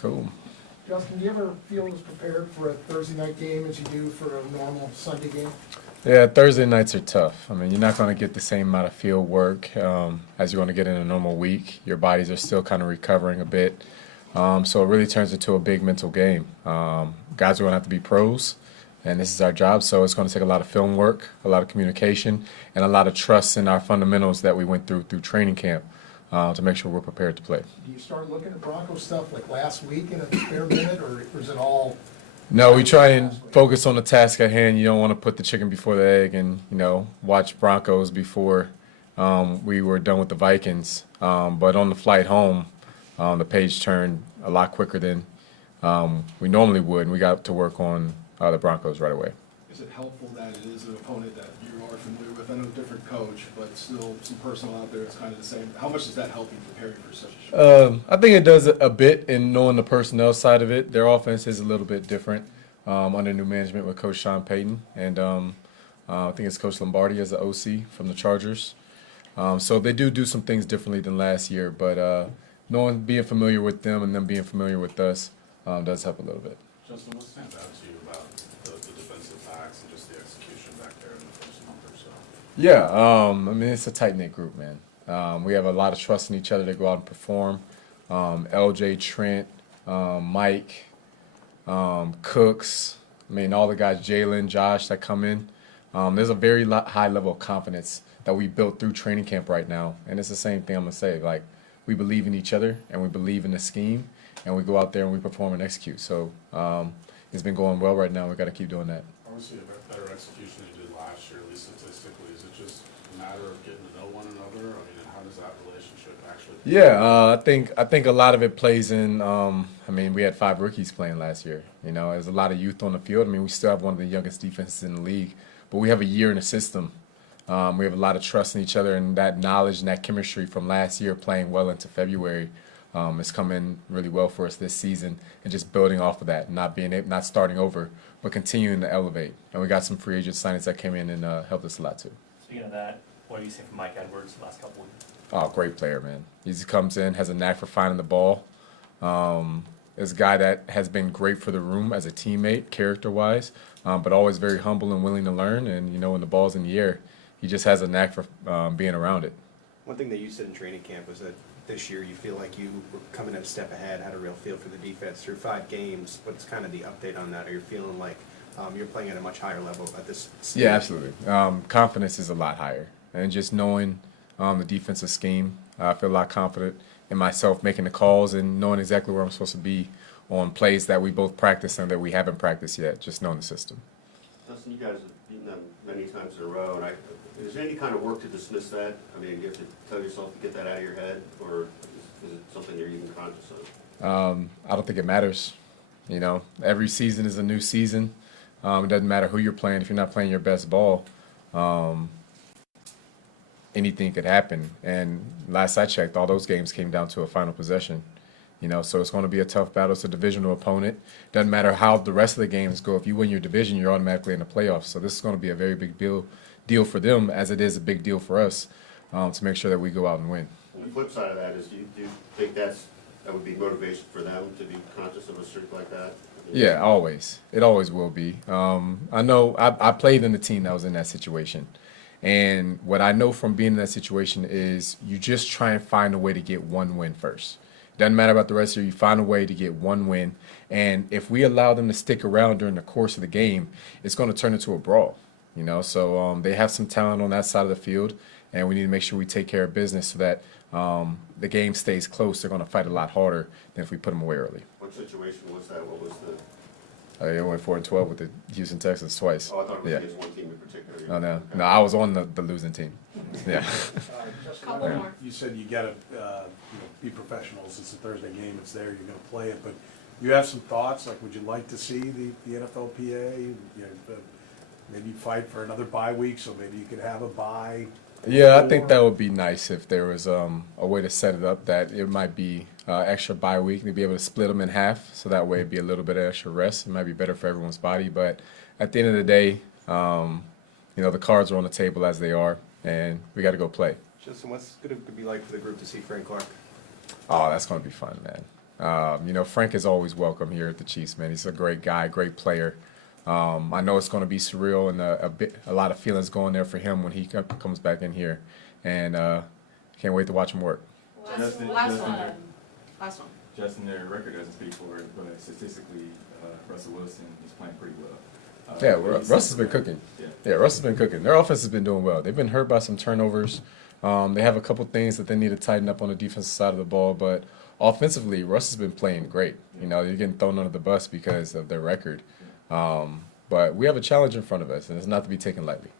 Cool. Justin, do you ever feel as prepared for a Thursday night game as you do for a normal Sunday game? Yeah, Thursday nights are tough. I mean, you're not going to get the same amount of field work as you're going to get in a normal week. Your bodies are still kind of recovering a bit. So it really turns into a big mental game. Guys are going to have to be pros, and this is our job. So it's going to take a lot of film work, a lot of communication, and a lot of trust in our fundamentals that we went through training camp to make sure we're prepared to play. Do you start looking at Broncos stuff like last week in a spare minute, or is it all? No, we try and focus on the task at hand. You don't want to put the chicken before the egg and, watch Broncos before we were done with the Vikings. But on the flight home, the page turned a lot quicker than we normally would, and we got to work on the Broncos right away. Is it helpful that it is an opponent that you are familiar with? I know different coach, but still some personnel out there that's kind of the same. How much does that help you prepare you for such a show? I think it does a bit in knowing the personnel side of it. Their offense is a little bit different under new management with Coach Sean Payton, and I think it's Coach Lombardi as the OC from the Chargers. So they do some things differently than last year, but being familiar with them and them being familiar with us does help a little bit. Justin, what stands out to you about the defensive backs and just the execution back there in the first month or so? Yeah, I mean, it's a tight-knit group, man. We have a lot of trust in each other to go out and perform. LJ, Trent, Mike, Cooks, I mean, all the guys, Jalen, Josh, that come in. There's a very high level of confidence that we built through training camp right now. And it's the same thing I'm going to say. Like, we believe in each other, and we believe in the scheme, and we go out there and we perform and execute. So it's been going well right now. We've got to keep doing that. Obviously, a better execution than you did last year, at least statistically. Is it just a matter of getting to know one another? I mean, and how does that relationship actually? Yeah, I think a lot of it plays in. I mean, we had 5 rookies playing last year. There's a lot of youth on the field. I mean, we still have one of the youngest defenses in the league, but we have a year in the system. We have a lot of trust in each other, and that knowledge and that chemistry from last year playing well into February has come in really well for us this season, and just building off of that, not starting over, but continuing to elevate. And we got some free agent signings that came in and helped us a lot too. Speaking of that, what have you seen from Mike Edwards the last couple weeks? Oh, great player, man. He just comes in, has a knack for finding the ball. Is a guy that has been great for the room as a teammate, character-wise, but always very humble and willing to learn. And, when the ball's in the air, he just has a knack for being around it. One thing that you said in training camp was that this year you feel like you were coming a step ahead, had a real feel for the defense through 5 games. What's kind of the update on that? Are you feeling like you're playing at a much higher level at this stage? Yeah, absolutely. Confidence is a lot higher. And just knowing the defensive scheme, I feel a lot confident in myself making the calls and knowing exactly where I'm supposed to be on plays that we both practice and that we haven't practiced yet, just knowing the system. Justin, you guys have beaten them many times in a row, and is there any kind of work to dismiss that? I mean, you have to tell yourself to get that out of your head, or is it something you're even conscious of? I don't think it matters. Every season is a new season. It doesn't matter who you're playing. If you're not playing your best ball, anything could happen. And last I checked, all those games came down to a final possession. So it's going to be a tough battle. It's a divisional opponent. Doesn't matter how the rest of the games go. If you win your division, you're automatically in the playoffs. So this is going to be a very big deal for them, as it is a big deal for us, to make sure that we go out and win. And the flip side of that is, do you think that would be motivation for them to be conscious of a streak like that? Yeah, always. It always will be. I know I played in the team that was in that situation. And what I know from being in that situation is you just try and find a way to get one win first. Doesn't matter about the rest of you. Find a way to get one win. And if we allow them to stick around during the course of the game, it's going to turn into a brawl. So they have some talent on that side of the field, and we need to make sure we take care of business so that the game stays close. They're going to fight a lot harder than if we put them away early. What situation was that? What was the... They went 4-12 with the Houston Texans twice. Oh, I thought it was Yeah. against one team in particular. Oh, no. Okay. No, I was on the losing team. Yeah. Couple more. You said you got to be professionals. It's a Thursday game. It's there. You're going to play it. But you have some thoughts. Like, would you like to see the NFLPA? Maybe fight for another bye week, so maybe you could have a bye. Yeah, I think that would be nice if there was a way to set it up that it might be extra bye week to be able to split them in half, so that way it'd be a little bit of extra rest. It might be better for everyone's body, but at the end of the day, the cards are on the table as they are, and we got to go play. Justin, what's going to be like for the group to see Frank Clark? Oh, that's going to be fun, man. You know, Frank is always welcome here at the Chiefs, man. He's a great guy, great player. I know it's going to be surreal and a lot of feelings going there for him when he comes back in here, and can't wait to watch him work. Justin, last one. Justin, their record doesn't speak for it, but statistically, Russell Wilson is playing pretty well. Yeah, Russ Russ has been cooking. Yeah, Russ has been cooking. Their offense has been doing well. They've been hurt by some turnovers. They have a couple things that they need to tighten up on the defensive side of the ball, but offensively, Russ has been playing great. You know, you're getting thrown under the bus because of their record. But we have a challenge in front of us, and it's not to be taken lightly.